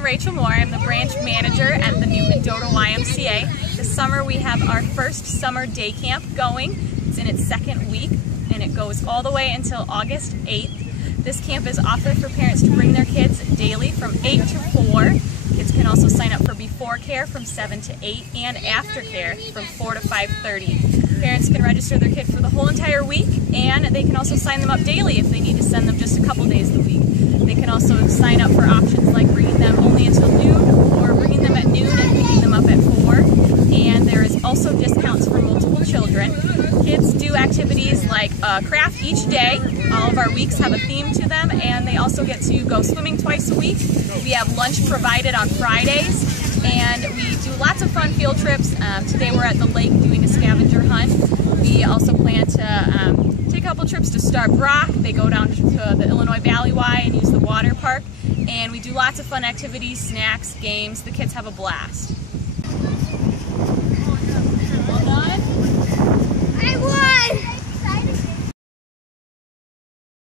I'm Rachel Moore. I'm the branch manager at the New Mendota YMCA. This summer we have our first summer day camp going. It's in its second week and it goes all the way until August 8th. This camp is offered for parents to bring their kids daily from 8 to 4. Kids can also sign up for before care from 7 to 8 and after care from 4 to 5:30. Parents can register their kid for the whole entire week, and they can also sign them up daily if they need to send them just a couple days a week. They can also sign up for options like bringing them only until noon or bringing them at noon and picking them up at 4. And there is also discounts for multiple children. Kids do activities like craft each day. All of our weeks have a theme to them, and they also get to go swimming twice a week. We have lunch provided on Fridays, and we do lots of fun field trips. Today we're at the lake doing a scavenger hunt. We also plan to take a couple trips to Starved Rock. They go down to the Illinois Valley Y and use the water park. And we do lots of fun activities, snacks, games. The kids have a blast.